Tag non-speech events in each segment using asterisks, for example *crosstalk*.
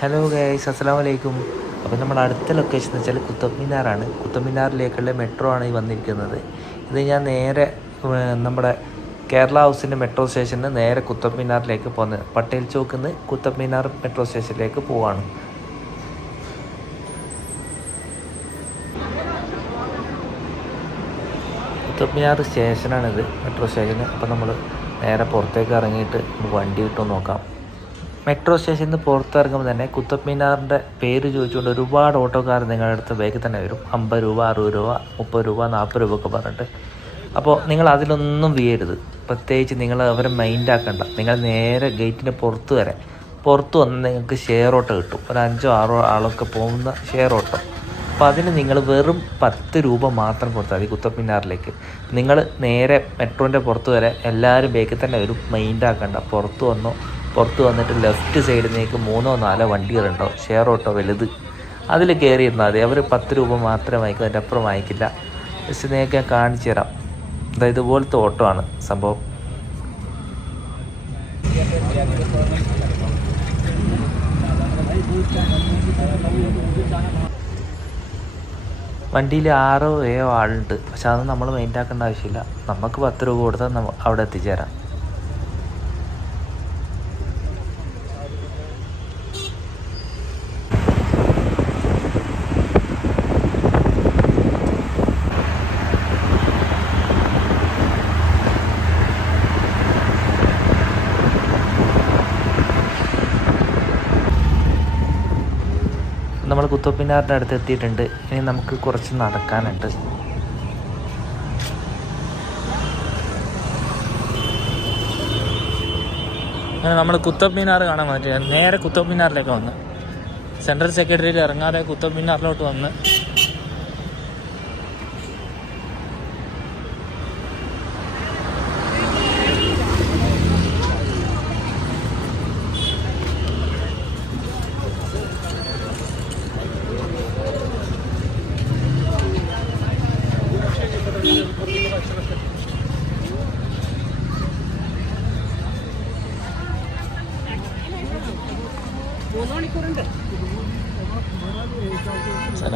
Hello guys അസ്സാം വലൈക്കും അപ്പോൾ നമ്മുടെ അടുത്ത ലൊക്കേഷൻ എന്ന് വെച്ചാൽ കുത്തബ് മിനാറാണ് കുത്തബ് മിനാറിലേക്കുള്ള മെട്രോ ആണ് ഈ വന്നിരിക്കുന്നത്. ഇത് ഞാൻ നേരെ നമ്മുടെ കേരള ഹൗസിന്റെ മെട്രോ സ്റ്റേഷനിൽ നേരെ കുത്തബ് മിനാറിലേക്ക് പോകുന്നത് പട്ടേൽ ചോക്കിൽ നിന്ന് കുത്തബ് മിനാർ മെട്രോ സ്റ്റേഷനിലേക്ക് പോവാണ് കുത്തബ് മിനാർ സ്റ്റേഷനാണിത് മെട്രോ സ്റ്റേഷൻ അപ്പോൾ നമ്മൾ നേരെ പുറത്തേക്ക് ഇറങ്ങിയിട്ട് വണ്ടി കിട്ടുമോ നോക്കാം. മെട്രോ സ്റ്റേഷനിൽ നിന്ന് പുറത്തിറങ്ങുമ്പോൾ തന്നെ കുത്തബ് മിനാറിന്റെ പേര് ചോദിച്ചുകൊണ്ട് ഒരുപാട് ഓട്ടോക്കാർ നിങ്ങളുടെ അടുത്ത് വേഗം തന്നെ വരും. അമ്പത് രൂപ അറുപത് രൂപ മുപ്പത് രൂപ നാൽപ്പത് രൂപ ഒക്കെ പറഞ്ഞിട്ട്. അപ്പോൾ നിങ്ങൾ അതിലൊന്നും വിയരുത്. പ്രത്യേകിച്ച് നിങ്ങൾ അവരെ മൈൻഡ് ആക്കണ്ട. നിങ്ങൾ നേരെ ഗേറ്റിന്റെ പുറത്ത് വരെ. പുറത്ത് വന്ന് നിങ്ങൾക്ക് ഷെയർ ഓട്ടോ കിട്ടും. ഒരു അഞ്ചോ ആറോ ആളൊക്കെ പോകുന്ന ഷെയർ ഓട്ടോ അപ്പോൾ അതിന് നിങ്ങൾ വെറും പത്ത് രൂപ മാത്രം കൊടുത്താൽ മതി കുത്തബ് മിനാറിലേക്ക് നിങ്ങൾ നേരെ മെട്രോന്റെ പുറത്ത് വരെ എല്ലാവരും ബേക്കിൽ തന്നെ വരും. മൈൻഡ് ആക്കണ്ട. പുറത്ത് വന്നോ പുറത്ത് വന്നിട്ട് ലെഫ്റ്റ് സൈഡിലേക്ക് മൂന്നോ നാലോ വണ്ടികളുണ്ടോ? ഷെയർ ഓട്ടോ വലുത്. അതിൽ കയറി ഇരുന്നാൽ മതി. അവർ പത്ത് രൂപ മാത്രമേ വാങ്ങിക്കും അതിന്റെ അപ്പുറം വാങ്ങിക്കില്ല. ജസ്റ്റ് നിങ്ങൾക്ക് ഞാൻ കാണിച്ചു തരാം. അതായത് ഇതുപോലത്തെ ഓട്ടോ ആണ് സംഭവം. വണ്ടിയിൽ ആറോ ഏഴോ ആളുണ്ട്. പക്ഷെ അത് നമ്മൾ മെയിന്റാക്കേണ്ട ആവശ്യമില്ല. നമുക്ക് പത്ത് രൂപ കൊടുത്താൽ അവിടെ എത്തിച്ചേരാം. നമ്മൾ കുത്തബ് മിനാറിന്റെ അടുത്ത് എത്തിയിട്ടുണ്ട് ഇനി നമുക്ക് കുറച്ച് നടക്കാനുണ്ട്. അങ്ങനെ നമ്മൾ കുത്തബ് മിനാർ കാണാൻ പറ്റില്ല നേരെ കുത്തബ് മിനാറിലേക്ക് വന്ന്. സെൻട്രൽ സെക്രട്ടറിയിൽ ഇറങ്ങാതെ കുത്തബ് മിനാറിലോട്ട് വന്ന്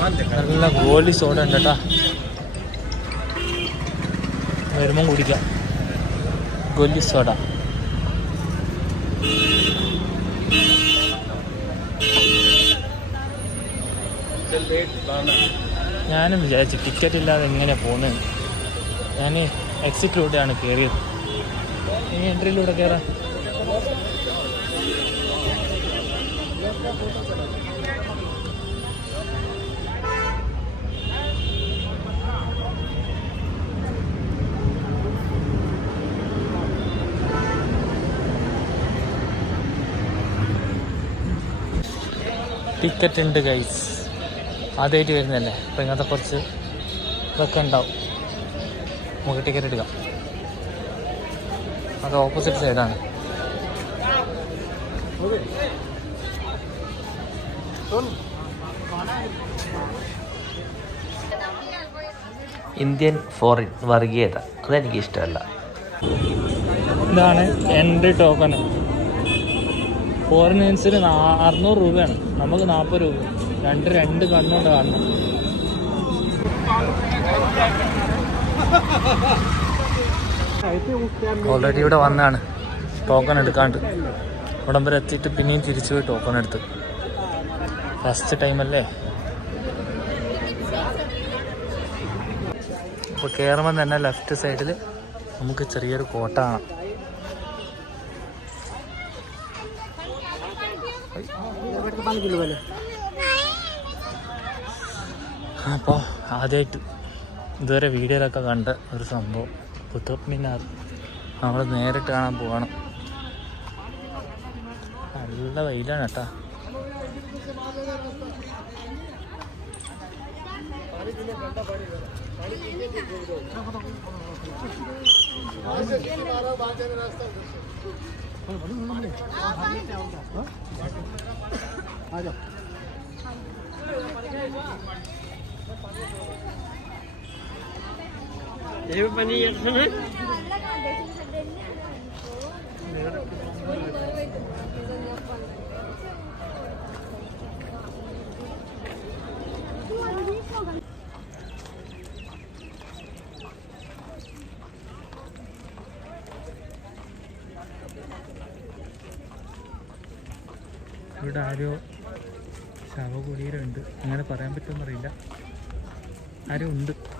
നല്ല ഗോളി സോഡ ഉണ്ട് കേട്ടാ. വരുമ്പം കുടിക്കാം. ഗോലി സോഡ ഞാനും വിചാരിച്ചു ടിക്കറ്റ് ഇല്ലാതെ എങ്ങനെ പോകുന്നത് ഞാൻ എക്സിറ്റിലൂടെയാണ് കയറിയത് ഈ എൻട്രിയിലൂടെ കയറാം ടിക്കറ്റ് ഉണ്ട് ഗൈസ് ആദ്യമായിട്ട് വരുന്നതല്ലേ? അപ്പം ഇങ്ങനത്തെ കുറച്ച് ഇതൊക്കെ ഉണ്ടാവും. നമുക്ക് ടിക്കറ്റ് എടുക്കാം. അത് ഓപ്പോസിറ്റ് സൈഡാണ് ഇന്ത്യൻ ഫോറിൻ വർഗീയത. അതെനിക്ക് ഇഷ്ടമല്ല ഇതാണ് എന്റെ ടോക്കൺ ഫോറിനേഴ്സിന് അറുന്നൂറ് രൂപയാണ്. നമുക്ക് നാൽപ്പത് രൂപ. രണ്ട് രണ്ട് കണ്ണുകൊണ്ട് കാണണം. ഓൾറെഡി ഇവിടെ വന്നാണ്. ടോക്കൺ എടുക്കാണ്ട്. ഇവിടം വരെ എത്തിയിട്ട് പിന്നെയും തിരിച്ചു പോയി ടോക്കൺ എടുത്ത്. ഫസ്റ്റ് ടൈമല്ലേ ഇപ്പോൾ കയറുമ്പോൾ തന്നെ ലെഫ്റ്റ് സൈഡിൽ നമുക്ക് ചെറിയൊരു കോട്ട കാണാം. അപ്പോൾ ആദ്യമായിട്ട് ഇതുവരെ വീഡിയോയിലൊക്കെ കണ്ട ഒരു സംഭവം. കുത്തബ് മിനാർ. നമ്മൾ നേരിട്ട് കാണാൻ പോവാണ്. നല്ല വെയിലാണ് കേട്ടാ. ਆ ਜਾ ਇਹ ਵੀ ਪੰਜੀ ਜੱਟ ਨੇ? ਮੇਰਾ ഇവിടെ ആരോ ശവകുടീരമുണ്ട്. അങ്ങനെ പറയാൻ പറ്റുമെന്നറിയില്ല. ആരോ ഉണ്ട്.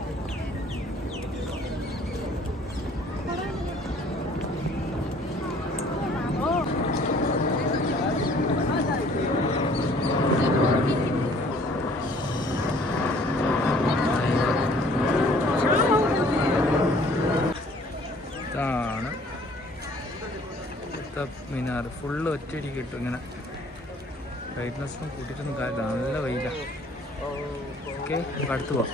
ഫുള്ള് ഒറ്റയടി കിട്ടും ഇങ്ങനെ. ബ്രൈറ്റ്നസ്സും കൂട്ടിയിട്ടൊന്നും കാര്യമില്ല നല്ല വെയില. ഓക്കെ നമുക്ക് അടുത്ത് പോവാം.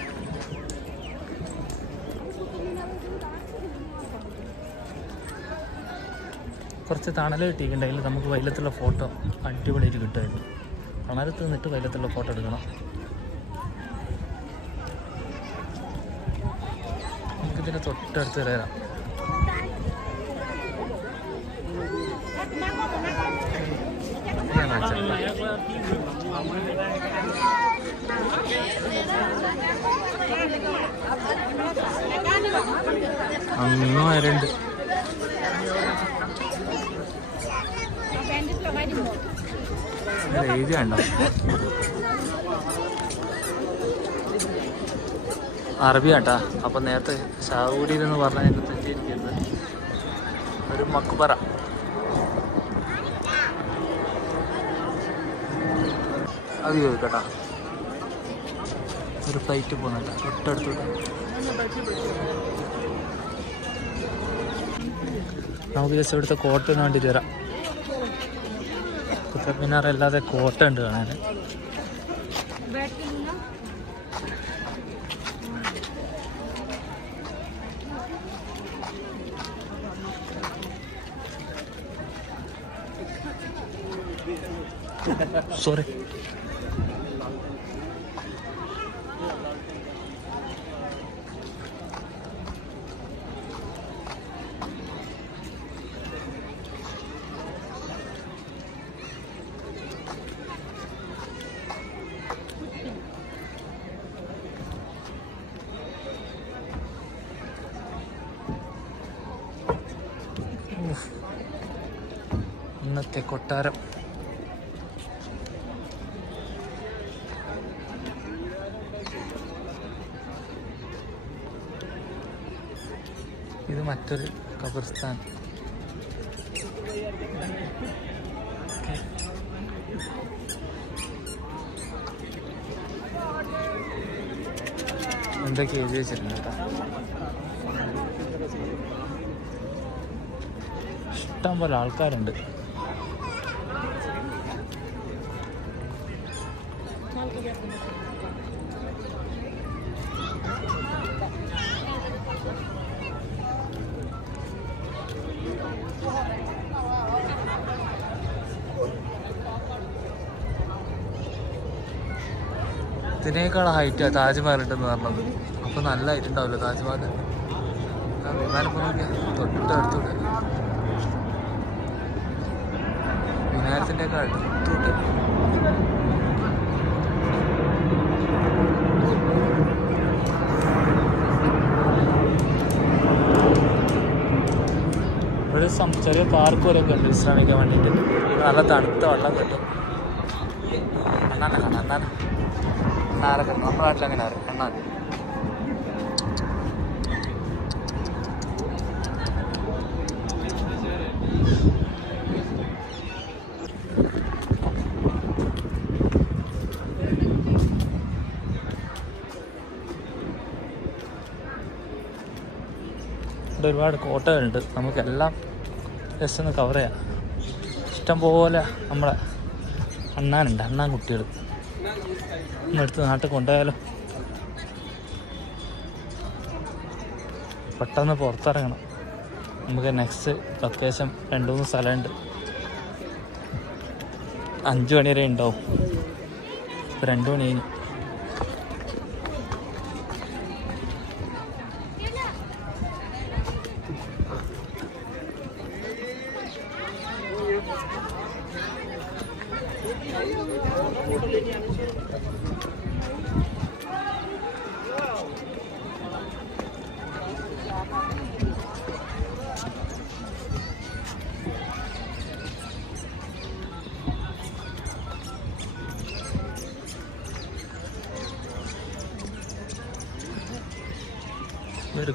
കുറച്ച് തണൽ കിട്ടിയിട്ടുണ്ടെങ്കിൽ നമുക്ക് വൈലത്തുള്ള ഫോട്ടോ അടിപൊളിയായിട്ട് കിട്ടുമായിരുന്നു. തണലത്ത് നിന്നിട്ട് വൈലത്തുള്ള ഫോട്ടോ എടുക്കണം. നമുക്കിതിന്റെ തൊട്ടടുത്ത് വരാം. അങ്ങ് വരണ്ട് എഴുതി വേണ്ടോ അറബി കേട്ടാ അപ്പം നേരത്തെ ഷാവൂരിയിൽ എന്ന് പറഞ്ഞതിന് തെറ്റിയിരിക്കുന്നത് ഒരു മക്ബറ. അത് ചോദിക്കട്ടാ ഒരു ഫ്ലൈറ്റ് പോകുന്നുണ്ട്. തൊട്ടടുത്തോട്ട്. നമുക്ക് ജസ്റ്റ് ഇവിടുത്തെ കോട്ടന് വേണ്ടി തരാം കുത്തബ് മിനാർ അല്ലാതെ കോട്ട ഉണ്ട് കാണാൻ. *laughs* സോറി ഇന്നത്തെ കൊട്ടാരം. ഇത് മറ്റൊരു ഖബർസ്ഥാൻ. എന്തൊക്കെ എഴുതി വെച്ചിട്ടുണ്ട് ഇഷ്ടം പോലെ ആൾക്കാരുണ്ട്. ഇതിനേക്കാൾ ഹൈറ്റ് താജ്മഹൽ ഉണ്ടെന്ന് പറഞ്ഞത്. അപ്പോൾ നല്ല ഹൈറ്റ് ഉണ്ടാവില്ല താജ്മഹൽ വിമാനം നോക്കിയാൽ തൊട്ടടുത്തൂടെ ചെറിയ പാർക്ക് പോലെയൊക്കെ ഉണ്ട്. വിശ്രമിക്കാൻ വേണ്ടിയിട്ട്. നല്ല തണുത്ത വെള്ളം കിട്ടും. അണ്ണാനെ അണ്ണാനെ ഉണ്ട് നമ്മുടെ നാട്ടിൽ അങ്ങനെ അണ്ണാൻ ഇവിടെ ഒരുപാട് കോട്ടകളുണ്ട്. നമുക്കെല്ലാം ജസ്റ്റ് ഒന്ന് കവർ ചെയ്യാം. ഇഷ്ടംപോലെ നമ്മളെ അണ്ണാനുണ്ട് അണ്ണാൻ കുട്ടികൾ നമ്മളെടുത്ത് നാട്ടിൽ കൊണ്ടുപോയാലോ? പെട്ടെന്ന് പുറത്തിറങ്ങണം. നമുക്ക് നെക്സ്റ്റ് അത്യാവശ്യം രണ്ട് മൂന്ന് സ്ഥലമുണ്ട്. അഞ്ച് മണി വരെ ഉണ്ടാവും. ഇപ്പം രണ്ട് മണി കഴിഞ്ഞു.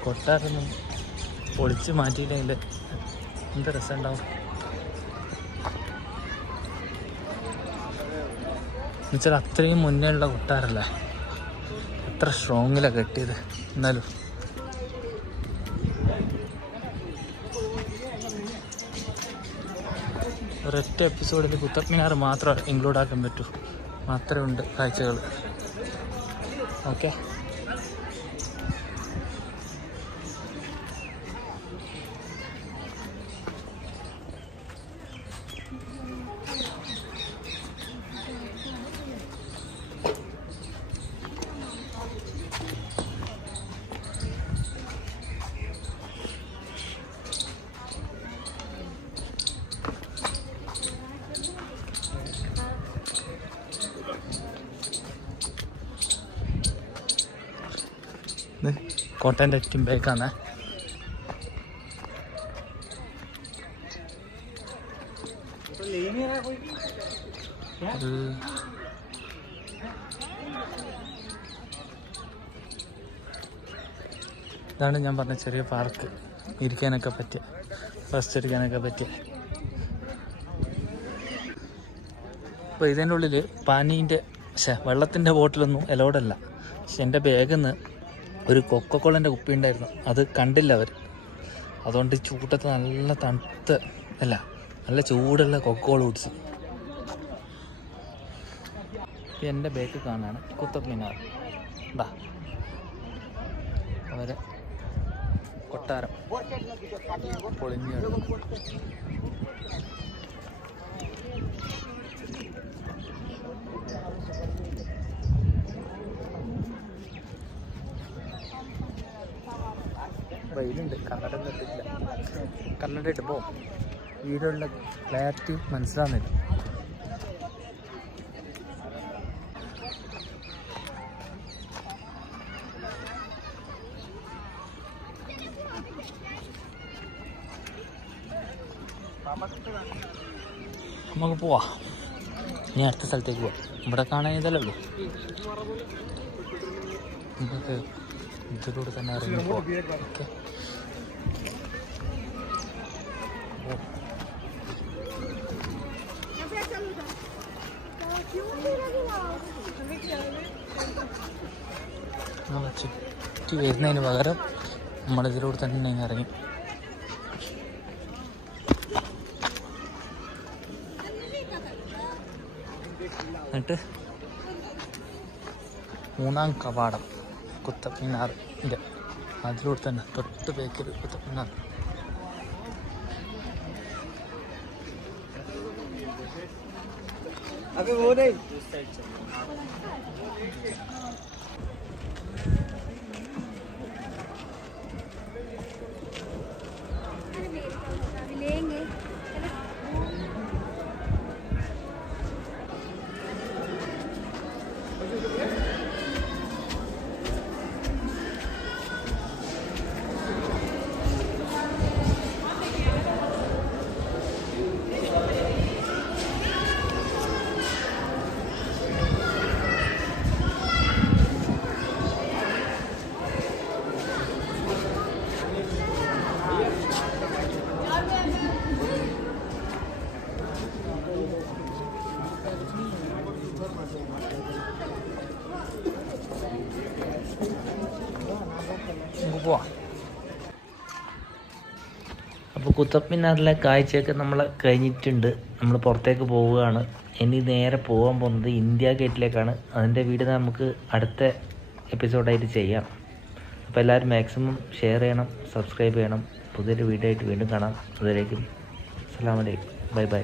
കൊട്ടാരൊന്നും പൊളിച്ച് മാറ്റിയില്ലെങ്കിൽ എന്ത് രസമുണ്ടാവും. എന്നുവെച്ചാൽ അത്രയും മുന്നേ ഉള്ള കൊട്ടാരല്ലേ എത്ര സ്ട്രോങ്ങിലാണ് കെട്ടിയത്. എന്നാലും. ഒരൊറ്റ എപ്പിസോഡിൽ കുത്തബ്മിനാർ മാത്രം ഇൻക്ലൂഡ് ആക്കാൻ പറ്റൂ. മാത്രമേ ഉണ്ട് കാഴ്ചകൾ. ഓക്കെ കോട്ടന്റെ ഏറ്റവും ബേക്കാണ് ഇതാണ് ഞാൻ പറഞ്ഞ ചെറിയ പാർക്ക് ഇരിക്കാനൊക്കെ പറ്റിയ. റെസ്റ്റ് എടുക്കാനൊക്കെ പറ്റിയ. അപ്പോൾ ഇതിന്റെ ഉള്ളിൽ പാനീന്റെ പക്ഷേ വെള്ളത്തിന്റെ ബോട്ടിലൊന്നും അലോഡല്ല പക്ഷെ എന്റെ ബാഗിൽ നിന്ന് ഒരു കൊക്കക്കോളന്റെ കുപ്പി ഉണ്ടായിരുന്നു അത് കണ്ടില്ല അവർ അതുകൊണ്ട് ചൂട്ടത്ത് നല്ല തണുത്ത അല്ല നല്ല ചൂടുള്ള കൊക്കോൾ കുടിച്ച്. എന്റെ ബേക്ക് കാണാണ്. കുത്തബ് മിനാർ. അവരെ കൊട്ടാരം പൊളിഞ്ഞു വെയിലുണ്ട് കണ്ണട ഇട്ടിട്ടില്ല. കണ്ണട ഇടുമ്പോൾ വീടുള്ള ക്ലാരിറ്റി മനസ്സിലാവുന്നില്ല. നമുക്ക് പോവാ. ഇനി അടുത്ത സ്ഥലത്തേക്ക് പോവാം. ഇവിടെ കാണാൻ ഇതല്ലേ ഉള്ളൂ. നമുക്ക് ഇതിലൂടെ തന്നെ പോവാം. ഓക്കെ. ചുറ്റി വരുന്നതിന് പകരം നമ്മളിതിലൂടെ തന്നെ ഇറങ്ങി. എന്നിട്ട് മൂന്നാം കവാടം കുത്തപ്പിനാറിന്റെ അതിലൂടെ തന്നെ തൊട്ട് ബേക്കൽ കുത്തപ്പിനാർ लेंगे പോവാം. അപ്പോൾ കുത്തബ് മിനാറിലെ കാഴ്ചയൊക്കെ നമ്മൾ കഴിഞ്ഞിട്ടുണ്ട്. നമ്മൾ പുറത്തേക്ക് പോവുകയാണ്. ഇനി നേരെ പോകാൻ പോകുന്നത് ഇന്ത്യ ഗേറ്റിലേക്കാണ്. അതിന്റെ വീട് നമുക്ക് അടുത്ത എപ്പിസോഡായിട്ട് ചെയ്യാം. അപ്പോൾ എല്ലാവരും മാക്സിമം ഷെയർ ചെയ്യണം സബ്സ്ക്രൈബ് ചെയ്യണം. പുതിയൊരു വീഡിയോ ആയിട്ട് വീണ്ടും കാണാം. അതുവരേക്കും അസ്സാം വലൈക്കും ബൈ ബൈ